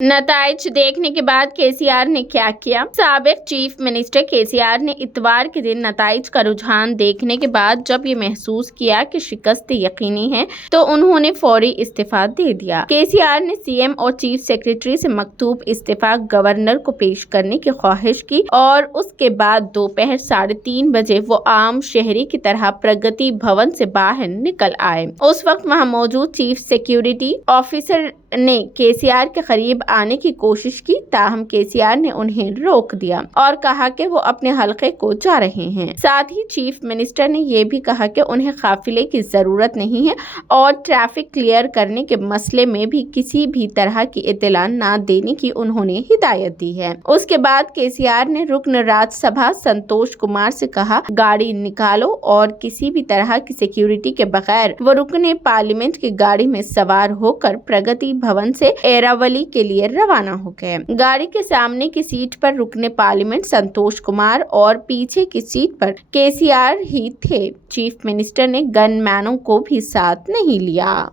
नताइज देखने के बाद केसीआर ने क्या किया? साबिक चीफ मिनिस्टर केसीआर ने इतवार के दिन नताइज का रुझान देखने के बाद जब ये महसूस किया कि शिकस्त यकीनी है तो उन्होंने फौरी इस्तीफा दे दिया। केसीआर ने सीएम और चीफ सेक्रेटरी से मकतूब इस्तीफा गवर्नर को पेश करने की ख्वाहिश की और उसके बाद दोपहर 3:30 बजे वो आम शहरी की तरह प्रगति भवन से बाहर निकल आए। उस वक्त वहाँ मौजूद चीफ सिक्योरिटी ऑफिसर ने केसीआर के करीब आने की कोशिश की, ताहम केसीआर ने उन्हें रोक दिया और कहा कि वो अपने हलके को जा रहे हैं। साथ ही चीफ मिनिस्टर ने ये भी कहा कि उन्हें काफिले की जरूरत नहीं है और ट्रैफिक क्लियर करने के मसले में भी किसी भी तरह की इत्तला न देने की उन्होंने हिदायत दी है। उसके बाद केसीआर ने रुकन राज्यसभा संतोष कुमार से कहा, गाड़ी निकालो और किसी भी तरह की सिक्योरिटी के बगैर वो रुकने पार्लियामेंट की गाड़ी में सवार होकर प्रगति भवन से एरावली के लिए रवाना हो गए। गाड़ी के सामने की सीट पर रुकने पार्लियामेंट संतोष कुमार और पीछे की सीट पर केसीआर ही थे। चीफ मिनिस्टर ने गनमैनों को भी साथ नहीं लिया।